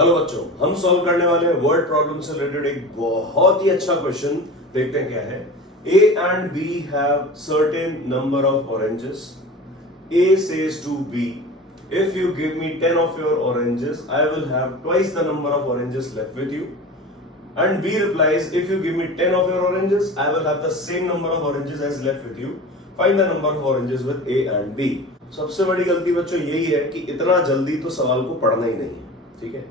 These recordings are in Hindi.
हेलो बच्चों, हम सॉल्व करने वाले हैं वर्ड प्रॉब्लम से रिलेटेड एक बहुत ही अच्छा क्वेश्चन। देखते हैं क्या है। A and B have certain number of oranges. A says to B, if you give me 10 of your oranges, I will have twice the number of oranges left with you. And B replies, if you give me 10 of your oranges, I will have the same number of oranges as left with you. Find the number of oranges with A and B. सबसे बड़ी गलती बच्चों यही है कि इतना जल्दी तो सवाल को पढ़ना ही नहीं है, ठीक है।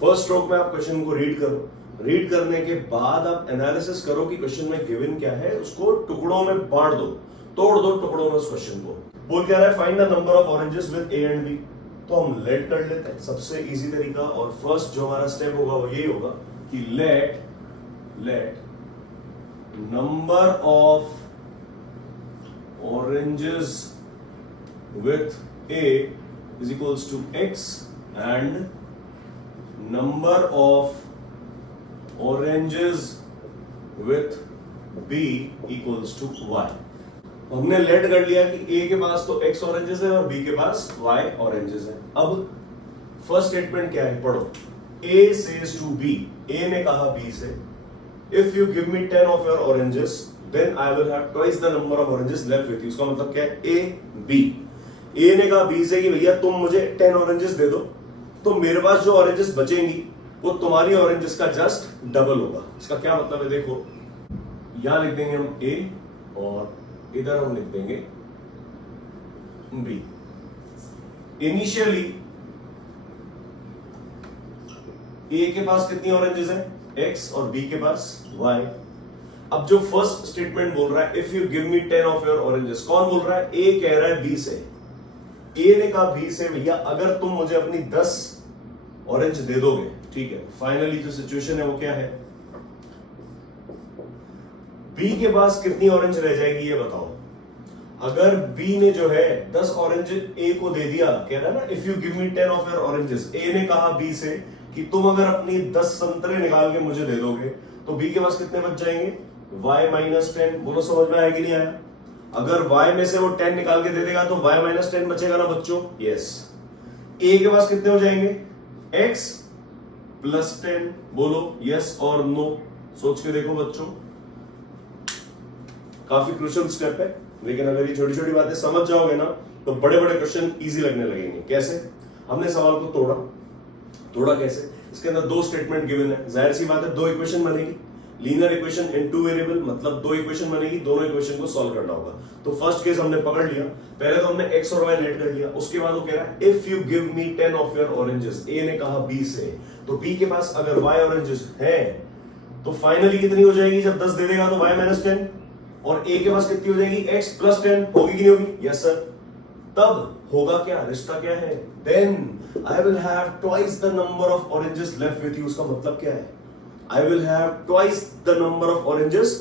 फर्स्ट स्ट्रोक में आप क्वेश्चन को रीड करो, रीड करने के बाद आप एनालिसिस करो कि क्वेश्चन में गिवन क्या है, उसको टुकड़ों में बांट दो, तोड़ दो टुकड़ों में उस क्वेश्चन को। बोल क्या रहा है, find the number of oranges with A and B. तो हम लेट कर लेते हैं, सबसे इजी तरीका। और फर्स्ट जो हमारा स्टेप होगा वो यही होगा कि let number of oranges with A is equals to X and number of oranges with B equals to Y। हमने लेट कर लिया कि A के पास तो X ऑरेंजेस है और B के पास Y ऑरेंजेस है। अब फर्स्ट स्टेटमेंट क्या है, पढ़ो। A says to B, A ने कहा B से, if you give me 10 of your oranges then I will have twice the number of oranges left with you। इसका मतलब क्या है, A B। A ने कहा B से कि भैया तुम मुझे 10 ऑरेंजेस दे दो तो मेरे पास जो ऑरेंजेस बचेंगी वो तुम्हारी ऑरेंजेस का जस्ट डबल होगा। इसका क्या मतलब है, देखो यहां लिख देंगे हम A और इधर हम लिख देंगे B। इनिशियली A के पास कितनी ऑरेंजेस है, X, और B के पास Y। अब जो फर्स्ट स्टेटमेंट बोल रहा है, if you give me 10 of your oranges, कौन बोल रहा है, ए कह रहा है बी से। ए ने कहा बी से, भैया अगर तुम मुझे अपनी 10 ऑरेंज दे दोगे, ठीक है। फाइनली जो सिचुएशन है वो क्या है, बी के पास कितनी ऑरेंज रह जाएगी ये बताओ। अगर बी ने जो है 10 ऑरेंज ए को दे दिया, कह रहा है ना if you give me 10 of your oranges, A ने कहा बी से कि तुम अगर अपनी 10 संतरे निकाल के मुझे दे दोगे तो बी के पास कितने बच जाएंगे, y माइनस 10। बोलो समझ में आया कि नहीं आया। अगर y में से वो 10 निकाल के दे देगा तो y माइनस 10 बचेगा ना बच्चों, यस। a के पास कितने हो जाएंगे, x प्लस 10। बोलो यस और नो, सोच के देखो बच्चों। काफी क्रूशियल स्टेप है, लेकिन अगर ये छोटी छोटी बातें समझ जाओगे ना तो बड़े बड़े क्वेश्चन इजी लगने लगेंगे। कैसे, हमने सवाल को तोड़ा कैसे, इसके अंदर दो स्टेटमेंट गिवन है, जाहिर सी बात है दो इक्वेशन बनेगी। Linear equation in two variable मतलब दो इक्वेशन बनेगी, दोनों इक्वेशन को सॉल्व करना होगा। तो फर्स्ट केस हमने पकड़ लिया, पहले तो हमने x और y लेट कर लिया। उसके बाद वो कह रहा है if you give me 10 of your oranges, a ने कहा b से, तो b के पास अगर y ऑरेंजेस है तो फाइनली कितनी हो जाएगी, जब 10 दे देगा तो y माइनस 10, और a के पास कितनी हो जाएगी, x प्लस 10। होगी कि नहीं होगी, यस सर। तब होगा क्या, रिश्ता क्या है, then I will have twice the number of oranges left with you. उसका मतलब क्या है, I will have twice the number of oranges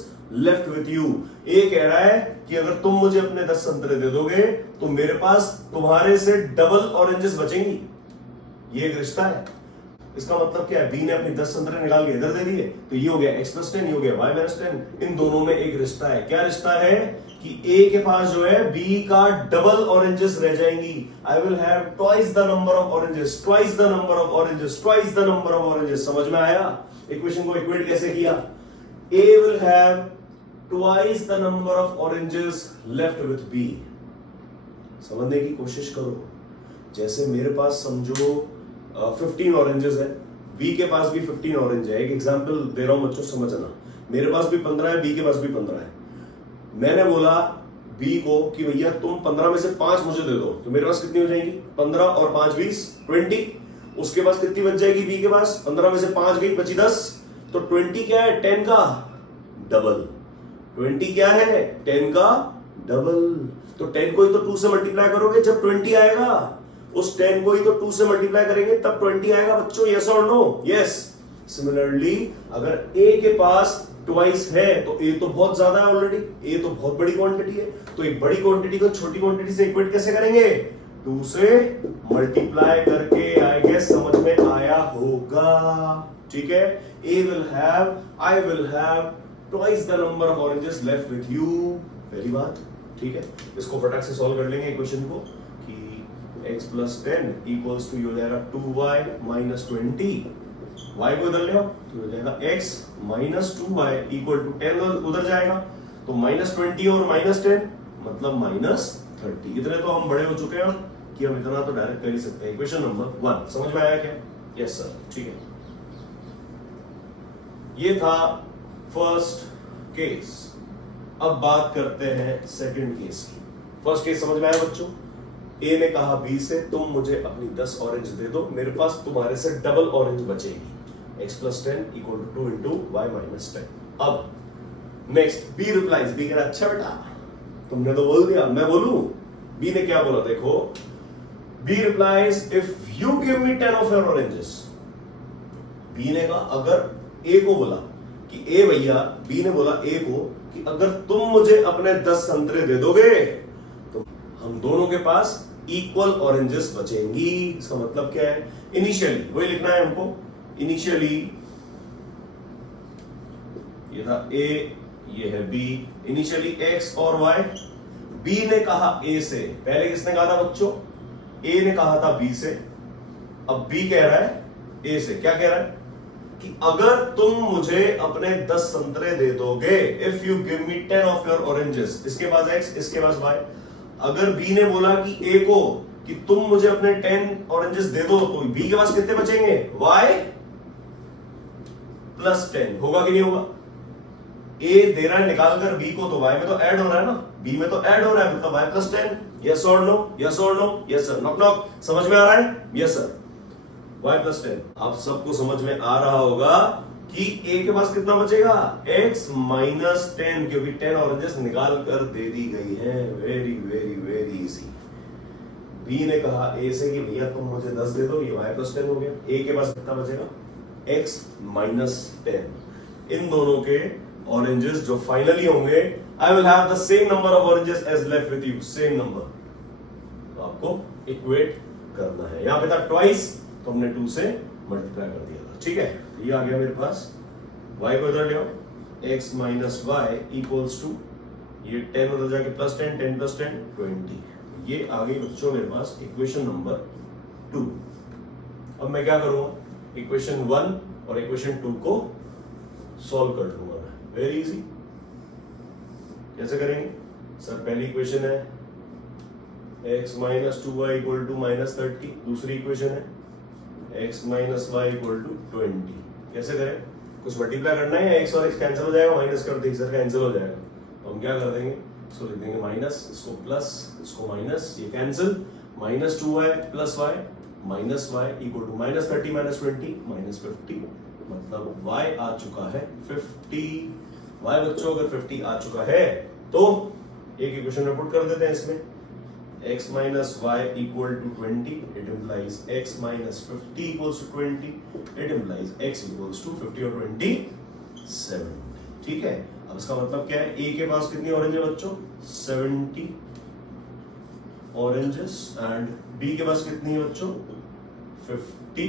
left with you। ए कह रहा है कि अगर तुम मुझे अपने 10 संतरे दे दोगे तो मेरे पास तुम्हारे से डबल ऑरेंजेस बचेंगी। ये एक रिश्ता है। इसका मतलब क्या है, बी ने अपनी 10 संतरे निकाल के इधर दे दिए तो ये हो गया x प्लस 10, ये हो गया y माइनस 10। इन दोनों में एक रिश्ता है। क्या रिश्ता है कि a के पास जो है b का डबल ऑरेंजेस रह जाएंगी। आई will have twice the number of oranges, twice the number of oranges, twice the number of oranges. समझ में आया इक्वेशन को इक्वेट कैसे किया। A will have twice the number of oranges left with B। समझने की कोशिश करो। जैसे मेरे पास समझो 15 ऑरेंजेस है, B के पास भी 15 ऑरेंज है। एक एग्जांपल दे रहा हूं बच्चों, समझना। मेरे पास भी 15 है, B के पास भी 15 है। मैंने बोला B को कि भैया तुम 15 में से 5 मुझे दे दो, तो मेरे पास कितनी हो जाएगी, 15 और 5 20, 20। उसके पास कितनी बच जाएगी, बी के पास 15 में से 5 गई, बची 10। तो 20 क्या है, 10 का डबल। 20 क्या है, 10 का डबल। तो 10 को ही तो 2 से मल्टीप्लाई करोगे जब 20 आएगा, उस 10 को ही तो 2 से मल्टीप्लाई करेंगे तब 20 आएगा बच्चों, यस और नो, यस। सिमिलरली अगर ए के पास ट्वाइस है तो ए तो बहुत ज्यादा है ऑलरेडी, ए तो बहुत बड़ी क्वांटिटी है। तो एक बड़ी क्वांटिटी को छोटी क्वांटिटी से इक्वेट कैसे करेंगे, 2 से मल्टीप्लाई करके। आई गेस समझ में आया होगा, ठीक है। A will have, I will have twice the number of oranges left with you। पहली बात, ठीक है। इसको फटाक से सॉल्व कर लेंगे इक्वेशन को कि x प्लस 10 इक्वल्स टू ये हो जाएगा 2y माइनस 20। y को इधर ले आओ तो हो जाएगा x minus 2y equal to 10 उधर जाएगा तो माइनस 20 और माइनस 10 मतलब माइनस 30। इतने तो हम बड़े हो चुके हैं कि हम इतना तो डायरेक्ट कर ही सकते हैं। इक्वेशन नंबर 1 समझ में आया क्या? यस सर, ठीक है। ये था फर्स्ट केस। अब बात करते हैं सेकंड केस की। फर्स्ट केस समझ में आया बच्चों? ए ने कहा बी से तुम मुझे अपनी 10 ऑरेंज दे दो, मेरे पास तुम्हारे से डबल ऑरेंज बचेगी। x plus 10 equal to 2 into y minus 10। अब नेक्स्ट बी रिप्लाइज, बी कह रहा अच्छा बेटा तुमने तो बोल दिया, मैं बोलूं? बी ने क्या बोला देखो, B replies if you give me 10 of your oranges. B ने कहा अगर ए को बोला कि ए भैया, बी ने बोला ए को कि अगर तुम मुझे अपने 10 संतरे दे दोगे तो हम दोनों के पास इक्वल ऑरेंजेस बचेंगी। इसका मतलब क्या है? इनिशियली वही लिखना है हमको। इनिशियली ये था ए, ये है बी। इनिशियली एक्स और वाई। बी ने कहा ए से, पहले किसने कहा था बच्चों? ए ने कहा था बी से। अब बी कह रहा है ए से, क्या कह रहा है कि अगर तुम मुझे अपने 10 संतरे दे दोगे, if you give me 10 of your oranges, इसके पास एक्स इसके पास वाई। अगर बी ने बोला कि ए को कि तुम मुझे अपने 10 ऑरेंजेस दे दो तो बी के पास कितने बचेंगे? Y plus 10। होगा कि नहीं होगा? ए दे रहा है निकाल कर बी को तो वाई में तो ऐड हो रहा है ना, बी में तो ऐड हो रहा है, मतलब वाई प्लस 10। यस और नो? यस और no? Yes sir. Knock knock, समझ में आ रहा है? Yes sir. y plus 10। आप सबको समझ में आ रहा होगा कि a के पास कितना बचेगा? x माइनस 10, क्योंकि 10 ऑरेंजेस निकाल कर दे दी गई हैं। Very very very easy. b ने कहा a से कि भैया तुम मुझे 10 दे दो, ये y प्लस 10 हो गया। a के पास कितना बचेगा? x minus 10। इन दोनों के ऑरेंजेस जो फाइनली होंगे, I will have the same number of oranges as left with you, same number. तो आपको इक्वेट करना है। यहां पे था ट्वाइस तो हमने 2 से मल्टीप्लाई कर दिया था, ठीक है। ये आ गया मेरे पास। y को इधर ले आओ, x minus y equals to ये 10 उधर जाके प्लस 10, 10 प्लस 10 20। ये आ गई बच्चों मेरे पास इक्वेशन नंबर 2। अब मैं क्या करूंगा? इक्वेशन 1 और इक्वेशन 2 को सॉल्व कर लूंगा मैं। Very easy. कैसे करेंगे सर? पहली इक्वेशन है x minus 2y equal to minus 30। दूसरी इक्वेशन है x minus y equal to 20। कैसे करें? कुछ मल्टीप्लाई करना है या x और x कैंसिल हो जाएगा? माइनस कर देंगे सर, कैंसिल हो जाएगा। तो हम क्या कर देंगे, इसको लिख देंगे माइनस, इसको प्लस, इसको माइनस, ये cancel. Minus 2y plus y minus y equal to minus 30 minus 20 minus 50, मतलब y आ चुका है 50। y बच्चों अगर 50 आ चुका है तो एक इक्वेशन में पुट कर देते हैं इसमें, x minus y equal to 20, it implies x minus 50 equals to 20, it implies x equals to 50 और 20 70। ठीक है। अब इसका मतलब क्या है? a के पास कितनी ऑरेंज है बच्चों? 70 ऑरेंजेस एंड b के पास कितनी है बच्चों? 50।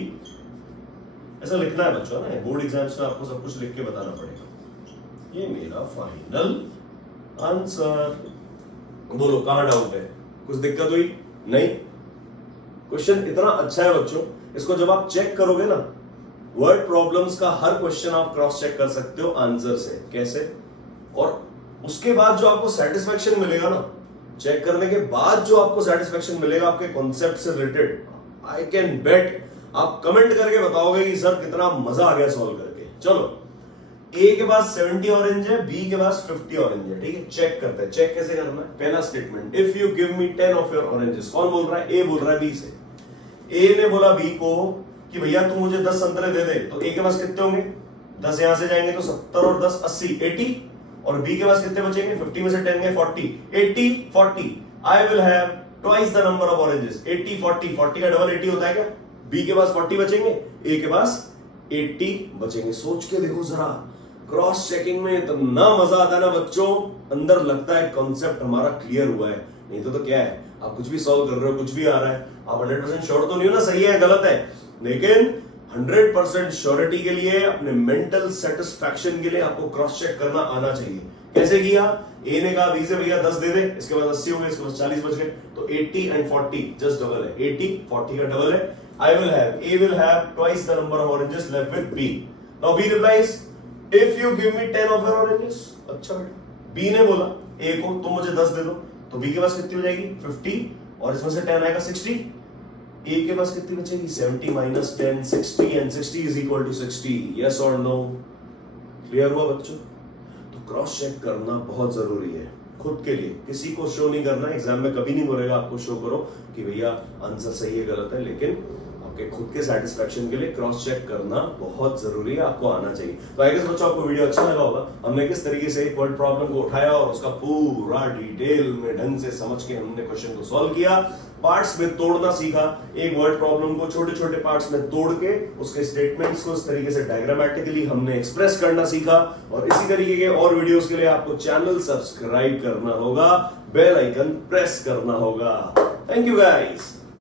ऐसा लिखना है बच्चों ना, बोर्ड एग्जाम्स में आपको सब कुछ लिख के बताना पड़ेगा। ये मेरा फाइनल आंसर। बोलो कहां डाउट है? कुछ दिक्कत हुई? नहीं। क्वेश्चन इतना अच्छा है बच्चों, इसको जब आप चेक करोगे ना, वर्ड प्रॉब्लम्स का हर क्वेश्चन आप क्रॉस चेक कर सकते हो आंसर से। कैसे? और उसके बाद जो आपको सेटिस्फेक्शन मिलेगा ना, चेक करने के बाद जो आपको सेटिस्फेक्शन मिलेगा आपके कॉन्सेप्ट से रिलेटेड, आई कैन बेट आप कमेंट करके बताओगे कि सर कितना मजा आ गया सॉल्व करके। चलो, ए के पास 70 ऑरेंज है, बी के पास 50 ऑरेंज है। ठीक है, चेक करते हैं। चेक कैसे करना है? पहला statement, if you give me 10 of your oranges. कौन बोल रहा है? ए बोल रहा है बी से। ए ने बोला बी को कि भैया तू मुझे 10 संतरे दे दे, तो ए के पास कितने होंगे? 10 यहां से जाएंगे तो 70 और 10 80, 80। और बी के पास कितने बचेंगे? 50 में से 10 गए 40, 80 40। आई will have twice the number of oranges. 80 40, 40 का डबल 80 होता है क्या? बी के पास 40 बचेंगे, ए के पास 80 बचेंगे। सोच के देखो जरा, क्रॉस चेकिंग में इतना मजा आता है ना बच्चों, अंदर लगता है कॉन्सेप्ट हमारा क्लियर हुआ है। नहीं तो क्या है, आप कुछ भी सॉल्व कर रहे हो, कुछ भी आ रहा है, आप 100% श्योर तो नहीं हो ना सही है गलत है, लेकिन 100% श्योरिटी के लिए, अपने मेंटल सेटिस्फैक्शन के लिए आपको क्रॉस चेक करना आना चाहिए। कैसे किया? ए ने कहा बी से भैया 10 दे दे, इसके बाद 80 हो गए, इसके बाद 40 बच गए, तो 80 एंड 40 जस्ट डबल है, 80 40 का डबल है। A will have twice the number of oranges left with B. Now B replies, if you give me 10 of your oranges. अच्छा बेटा, B ने बोला A को तुम मुझे 10 दे दो, तो B के पास कितनी हो जाएगी 50, और इसमें से 10 आएगा 60। A के पास कितनी बचेगी 70 minus 10 60, and 60 is equal to 60. Yes or no? Clear हुआ बच्चों? तो क्रॉस चेक करना बहुत जरूरी है खुद के लिए, किसी को शो नहीं करना। एग्जाम में कभी नहीं बोलेगा आपको शो करो कि भैया आंसर सही है गलत है, लेकिन आपके खुद के सेटिस्फैक्शन के लिए क्रॉस चेक करना बहुत जरूरी है, आपको आना चाहिए। तो आई गेस बच्चों आपको वीडियो अच्छा लगा होगा। हमने किस तरीके से एक वर्ड प्रॉब्लम को उठाया और उसका पूरा डिटेल में ढंग से समझ के हमने क्वेश्चन को सॉल्व किया, पार्ट्स में तोड़ना सीखा। एक वर्ड प्रॉब्लम को छोटे छोटे पार्ट्स में तोड़ के उसके स्टेटमेंट्स को इस तरीके से डायग्रामेटिकली हमने एक्सप्रेस करना सीखा। और इसी तरीके के और वीडियोस के लिए आपको चैनल सब्सक्राइब करना होगा, बेल आइकन प्रेस करना होगा। Thank you guys.